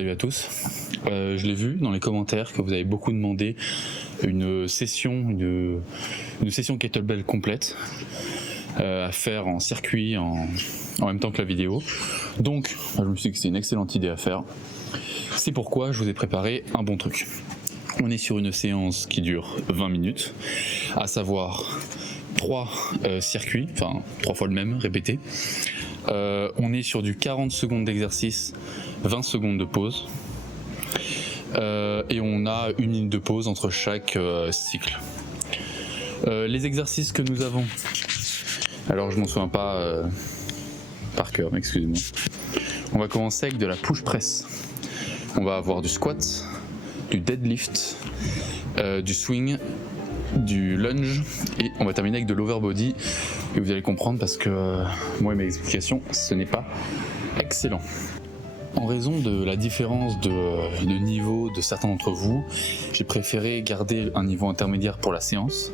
Salut à tous. Je l'ai vu dans les commentaires que vous avez beaucoup demandé une session kettlebell complète à faire en circuit en même temps que la vidéo. Donc je me suis dit que c'était une excellente idée à faire. C'est pourquoi je vous ai préparé un bon truc. On est sur une séance qui dure 20 minutes, à savoir 3 circuits, enfin 3 fois le même, répété. On est sur du 40 secondes d'exercice, 20 secondes de pause. Et on a 1 minute de pause entre chaque cycle. Les exercices que nous avons, alors je m'en souviens pas par cœur, excusez-moi. On va commencer avec de la push press. On va avoir du squat, du deadlift, du swing, du lunge et on va terminer avec de l'overbody. Et vous allez comprendre parce que moi et mes explications, ce n'est pas excellent. En raison de la différence de niveau de certains d'entre vous, j'ai préféré garder un niveau intermédiaire pour la séance.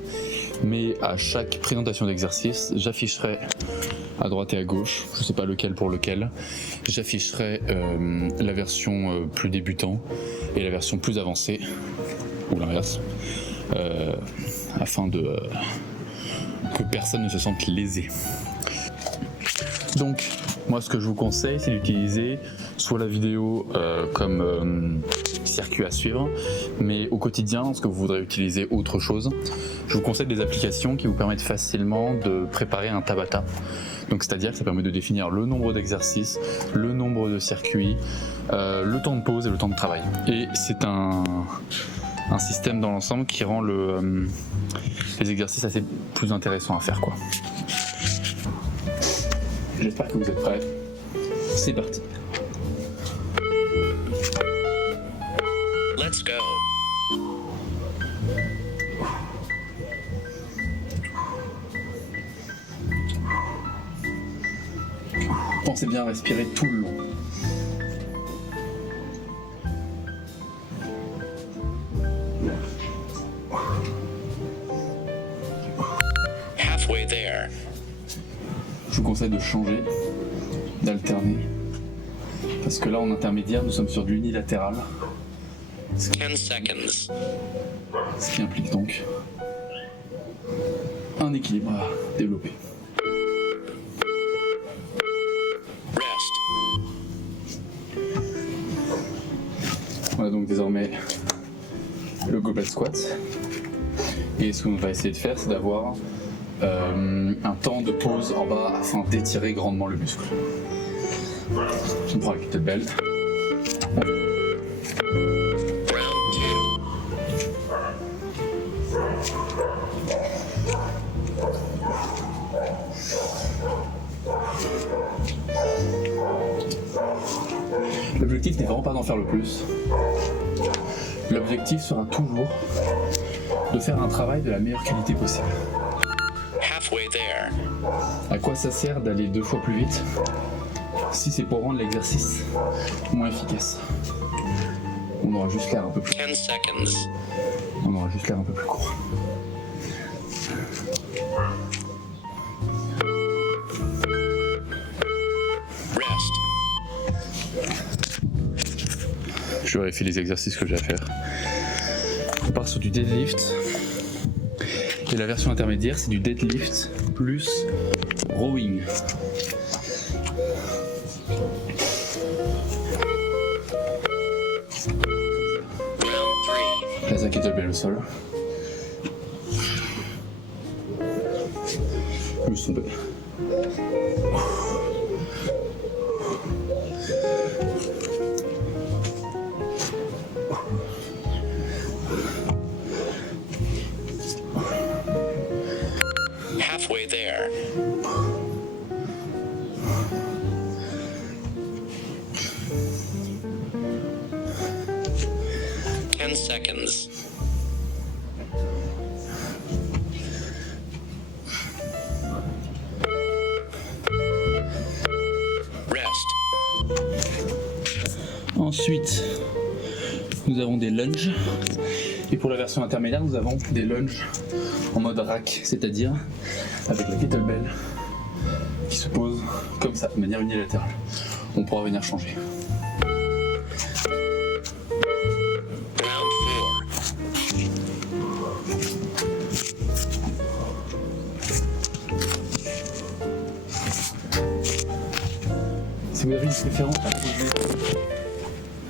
Mais à chaque présentation d'exercice, j'afficherai à droite et à gauche, je ne sais pas lequel pour lequel, j'afficherai la version plus débutant et la version plus avancée, ou l'inverse, afin que personne ne se sente lésé. Donc, moi ce que je vous conseille, c'est d'utiliser soit la vidéo comme circuit à suivre, mais au quotidien, lorsque vous voudrez utiliser autre chose, je vous conseille des applications qui vous permettent facilement de préparer un Tabata. Donc c'est-à-dire que ça permet de définir le nombre d'exercices, le nombre de circuits, le temps de pause et le temps de travail. Et c'est un système dans l'ensemble qui rend les exercices assez plus intéressants à faire, quoi. J'espère que vous êtes prêts. C'est parti. Let's go. Pensez bien à respirer tout le long. Halfway there. Je vous conseille de changer, d'alterner, parce que là en intermédiaire nous sommes sur de l'unilatéral, 10 seconds. ce qui implique donc un équilibre à développer. Rest. On a donc désormais le goblet squat, et ce qu'on va essayer de faire, c'est d'avoir un temps de pause en bas afin d'étirer grandement le muscle. On prend la kettlebell. Round 2. L'objectif n'est vraiment pas d'en faire le plus. L'objectif sera toujours de faire un travail de la meilleure qualité possible. Halfway there. À quoi ça sert d'aller 2 fois plus vite si c'est pour rendre l'exercice moins efficace? On aura juste l'air un peu plus 10 seconds. On aura juste l'air un peu plus court. Rest. Je vérifie les exercices que j'ai à faire. On part sur du deadlift. Et la version intermédiaire, c'est du deadlift plus rowing. Round 3. Place la kettlebell au sol. Je me suis tombé. Halfway there. Seconds. Rest. Ensuite, nous avons des lunges. Et pour la version intermédiaire, nous avons des lunges en mode rack, c'est-à-dire avec la kettlebell qui se pose comme ça, de manière unilatérale. On pourra venir changer. une préférence à poser,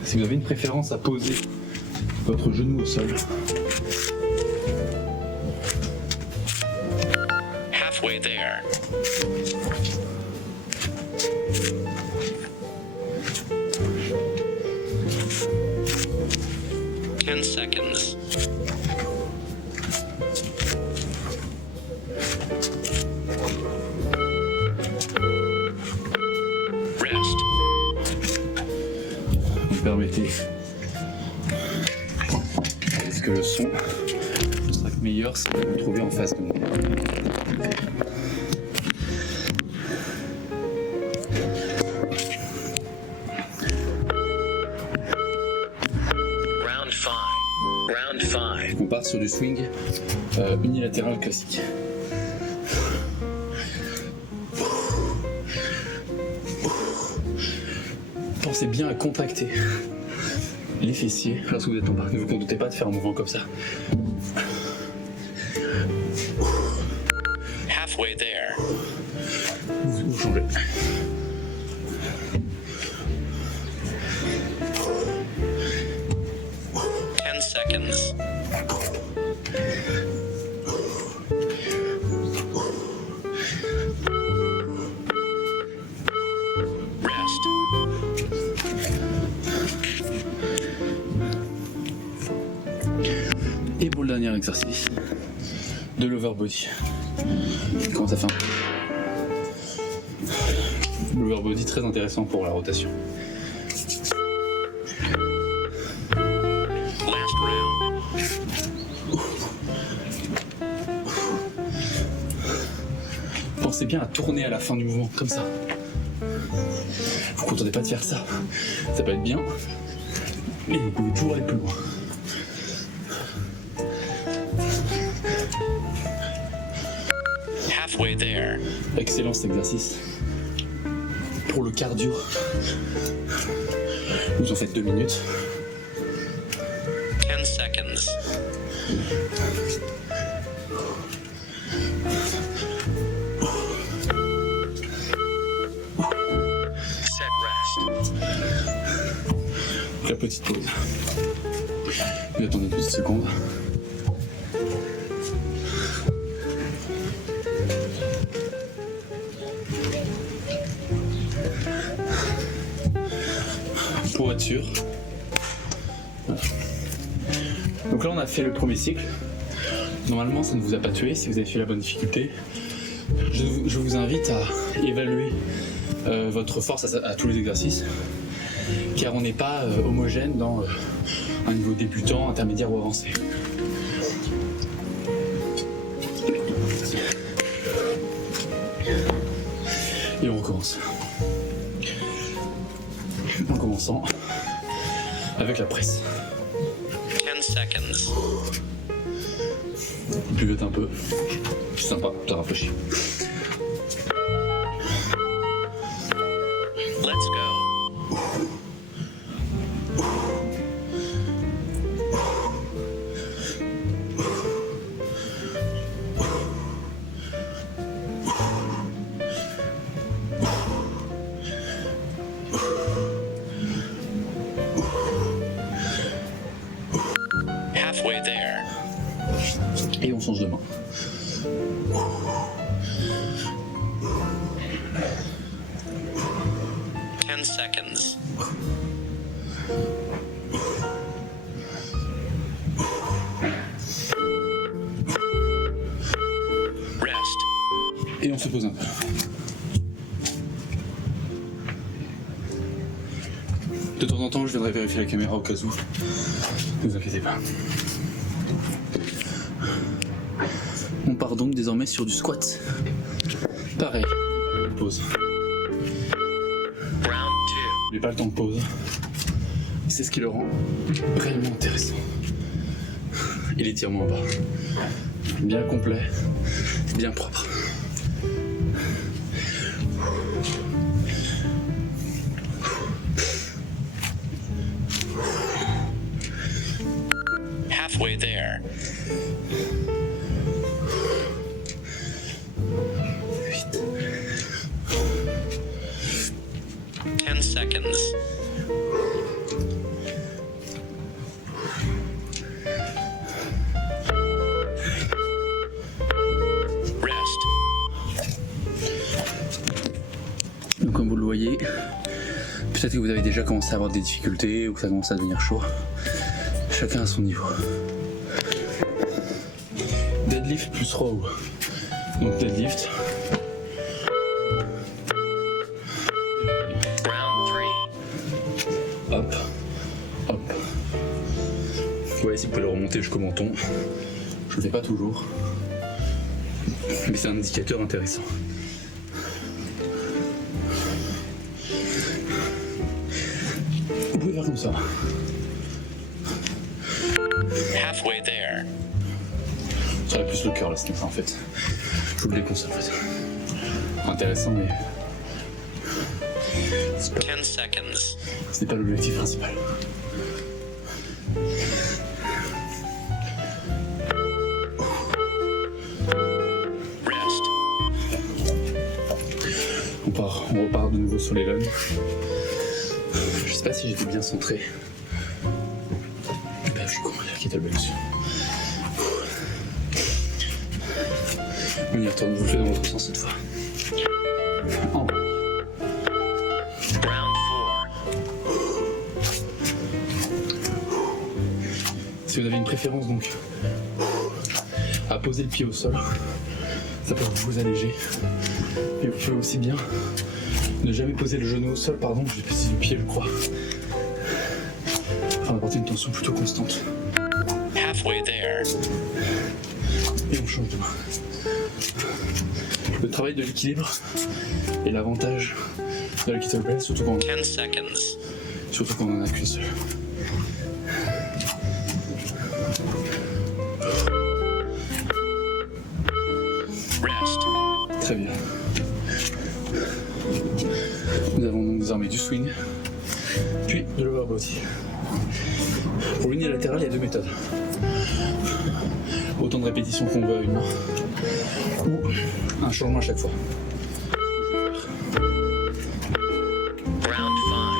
si vous avez une préférence à poser votre genou au sol, Halfway there. Ten seconds. Rest. vous permettez. Est-ce que le son sera meilleur si vous vous trouvez en face de moi? Round 5. Round 5. On part sur du swing unilatéral classique. Pensez bien à contracter les fessiers lorsque vous êtes en bas. Ne vous contentez pas de faire un mouvement comme ça. Halfway there. Vous changez. Ten seconds. Rest. Et pour le dernier exercice, de l'overbody. Comment ça fait? L'overbody très intéressant pour la rotation. Last round. Pensez bien à tourner à la fin du mouvement, comme ça. Vous ne contentez pas de faire ça. Ça peut être bien, mais vous pouvez toujours aller plus loin. Halfway there. Excellent cet exercice. Pour le cardio, vous en faites 2 minutes. 10 seconds. Set rest. La petite pause. Vous attendez une petite seconde. Pour être sûr. Voilà. Donc là on a fait le premier cycle. Normalement ça ne vous a pas tué si vous avez fait la bonne difficulté. Je vous invite à évaluer votre force à tous les exercices, car on n'est pas homogène dans un niveau débutant, intermédiaire ou avancé. Et on recommence. En commençant avec la presse. 10 seconds. Plus vite un peu. C'est sympa, ça rafraîchit. Let's go. Halfway there. Et on change de main. Ten seconds. Rest. Et on se pose un peu. De temps en temps, je viendrai vérifier la caméra au cas où. Ne vous inquiétez pas. On part donc désormais sur du squat. Pareil, pause. Round 2. N'oubliez pas le temps de pause. C'est ce qui le rend réellement intéressant. Et l'étirement en bas. Bien complet, bien propre. Halfway there. 10 seconds. Peut-être que vous avez déjà commencé à avoir des difficultés ou que ça commence à devenir chaud. Chacun à son niveau. Deadlift plus row. Donc deadlift. Round 3. Hop, hop. Vous voyez si vous pouvez le remonter jusqu'au menton. Je le fais pas toujours. Mais c'est un indicateur intéressant. Vous pouvez faire comme ça. Halfway there. Ça aurait plus le cœur là, ce en fait. Je vous le déconseille en fait. Intéressant, mais 10 seconds. ce n'est pas l'objectif principal. Rest. On repart de nouveau sur les lugs. Je sais pas si j'étais bien centré. Ben, je suis con, il y a kettlebell dessus. On y retourne, vous le faites dans l'autre sens cette fois. En bas. Round 4. Si vous avez une préférence donc à poser le pied au sol, ça peut vous alléger. Et vous pouvez aussi bien ne jamais poser le genou au sol, pardon, j'ai posé le pied je crois. Afin d'apporter une tension plutôt constante. Halfway there. Et on change de main. Le travail de l'équilibre est l'avantage de la kettlebell, surtout quand 10 seconds. on n'en a qu'une seule. Rest. Très bien. Nous avons donc désormais du swing, puis de l'overbody. Pour l'union latérale, il y a deux méthodes. Autant de répétitions qu'on veut à une main, ou un changement à chaque fois. Round 5.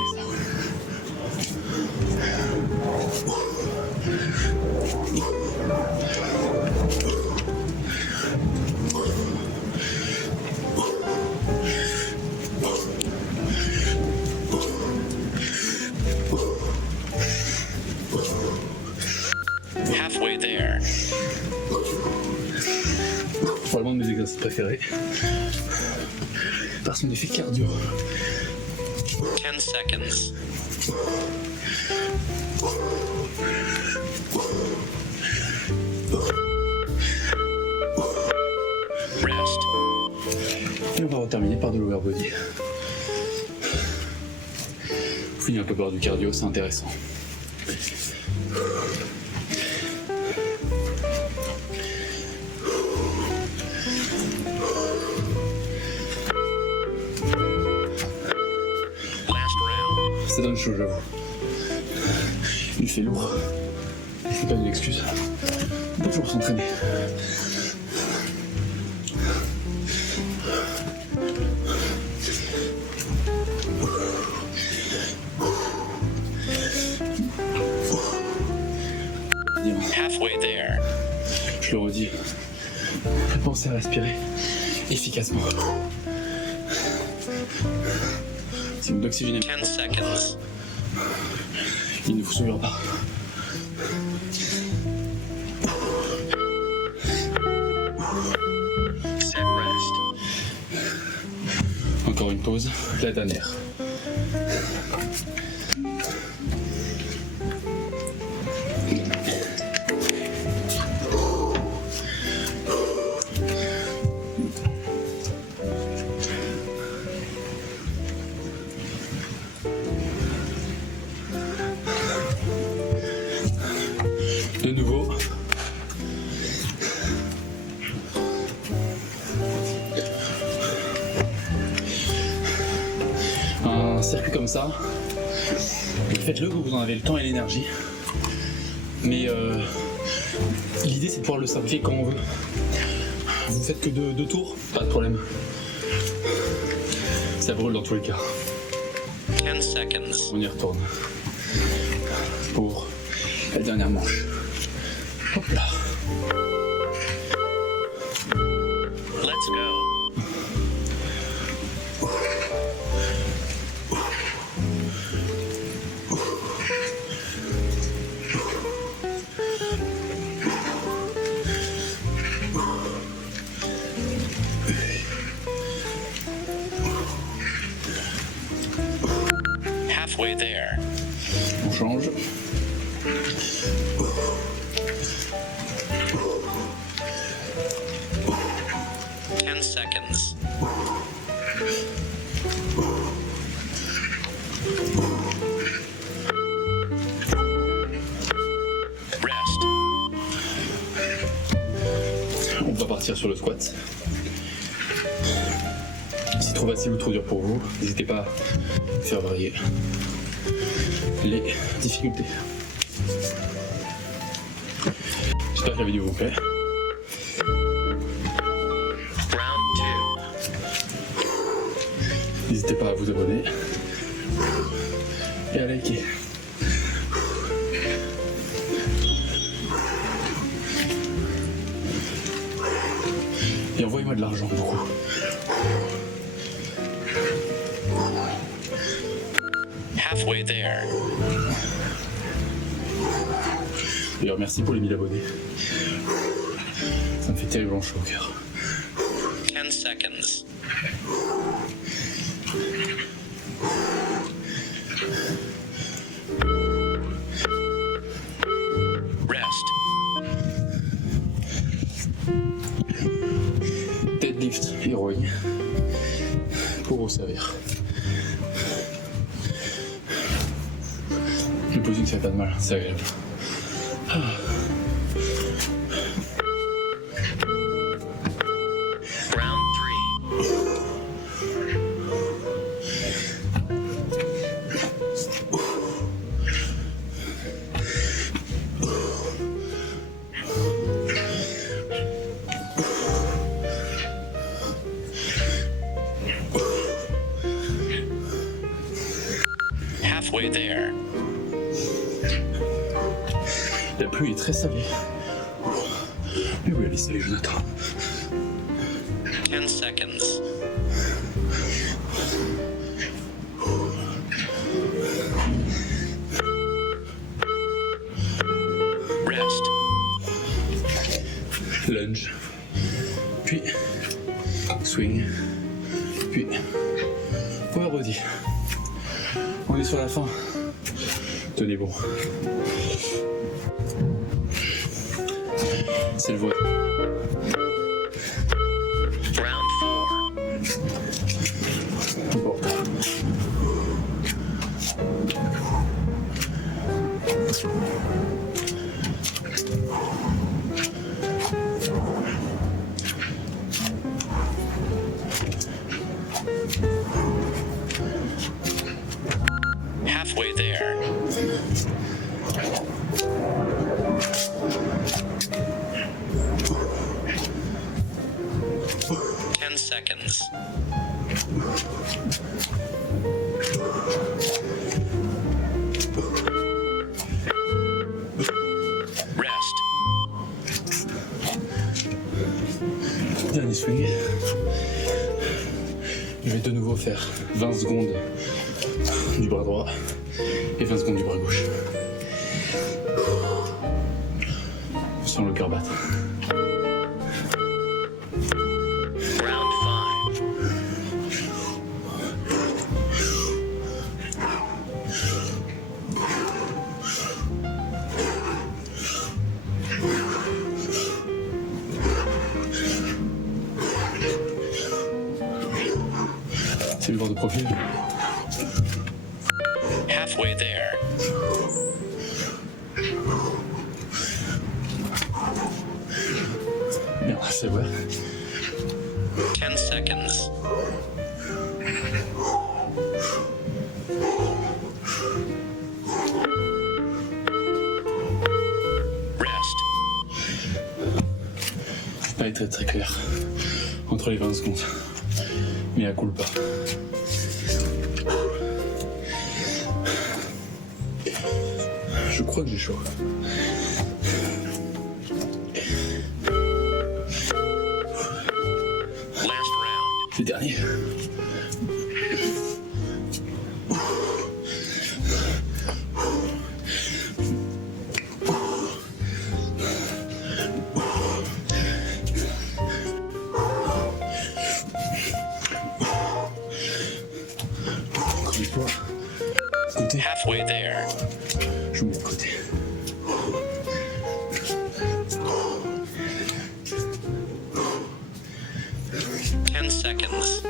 Halfway there. Probablement de mes exercices préférés, par son effet cardio. 10 seconds. Rest. Et on va terminer par de l'overbody. Finir un peu par du cardio, c'est intéressant. Last round. Ça donne chaud, j'avoue. Il fait lourd. C'est pas une excuse. On peut toujours s'entraîner. Halfway there. Je le redis. Pensez à respirer efficacement. Si vous oxygénez, 10 seconds. il ne vous souvient pas. Set rest. Encore une pause, la dernière. De nouveau. Un circuit comme ça, faites-le quand vous en avez le temps et l'énergie. Mais l'idée c'est de pouvoir le simplifier quand on veut. Vous faites que deux tours, pas de problème. Ça brûle dans tous les cas. 10 seconds. On y retourne. Pour la dernière manche. Hop là. Let's go. Halfway there. On change. Ten seconds. Rest. On va partir sur le squat. Si trop facile ou trop dur pour vous, n'hésitez pas à faire varier les difficultés. J'espère que la vidéo vous plaît. Round 2. N'hésitez pas à vous abonner et à liker. Et envoyez-moi de l'argent beaucoup. Halfway there. D'ailleurs, merci pour les 1000 abonnés. Ça me fait terriblement chaud au cœur. 10 seconds. Rest. Deadlift héroïque pour vous servir. Le posing, ça fait pas de mal, c'est agréable. Round 3. Halfway there. La pluie est très salée. Mais oui, elle est salée, Jonathan. 10 seconds. Rest. Lunge. Puis swing. Puis power body. On est sur la fin. Tenez bon. C'est le vôtre. Round 4. Bon. Halfway there. Seconds. Rest. Dernier swing. Je vais de nouveau faire 20 secondes du bras droit et 20 secondes du bras gauche. Sans le cœur battre. C'est le bord de profil. Halfway there. Bien, c'est vrai. 10 seconds. Rest. C'est pas très très clair entre les 20 secondes. Mais à coup pas. Je crois que j'ai chaud. Last round. C'est le dernier. Encore une fois. Écoutez. Halfway there. Je vous mets de côté. Ten seconds.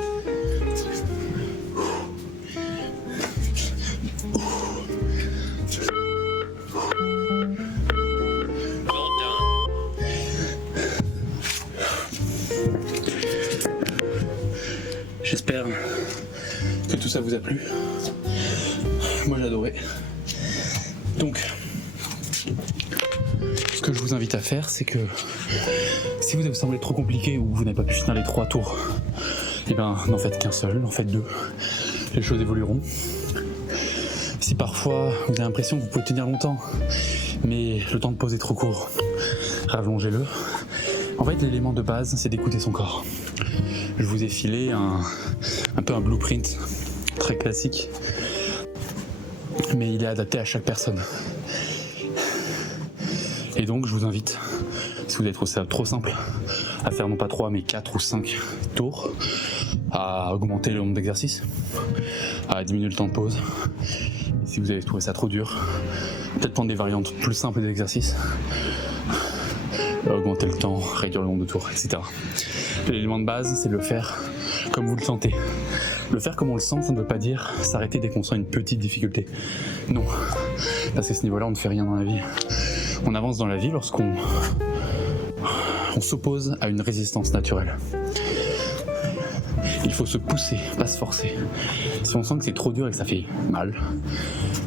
Well done. J'espère que tout ça vous a plu. Moi j'ai adoré. Donc, ce que je vous invite à faire, c'est que si vous avez semblé trop compliqué ou vous n'avez pas pu finir les 3 tours, eh ben n'en faites qu'un seul, n'en faites 2. Les choses évolueront. Si parfois vous avez l'impression que vous pouvez tenir longtemps, mais le temps de pause est trop court, rallongez-le. En fait, l'élément de base, c'est d'écouter son corps. Je vous ai filé un peu un blueprint très classique, mais il est adapté à chaque personne. Et donc je vous invite, si vous avez trouvé ça trop simple, à faire non pas 3 mais 4 ou 5 tours, à augmenter le nombre d'exercices, à diminuer le temps de pause. Et si vous avez trouvé ça trop dur, peut-être prendre des variantes plus simples d'exercices, augmenter le temps, réduire le nombre de tours, etc. L'élément de base, c'est de le faire comme vous le sentez. Le faire comme on le sent, ça ne veut pas dire s'arrêter dès qu'on sent une petite difficulté. Non, parce qu'à ce niveau-là, on ne fait rien dans la vie. On avance dans la vie lorsqu'on s'oppose à une résistance naturelle. Il faut se pousser, pas se forcer. Si on sent que c'est trop dur et que ça fait mal,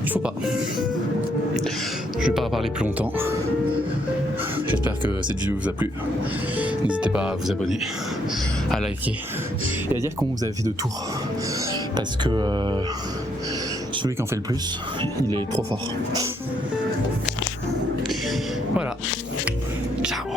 il faut pas. Je vais pas parler plus longtemps. J'espère que cette vidéo vous a plu. N'hésitez pas à vous abonner, à liker et à dire comment vous avez fait de tours. Parce que celui qui en fait le plus, il est trop fort. Voilà. Ciao.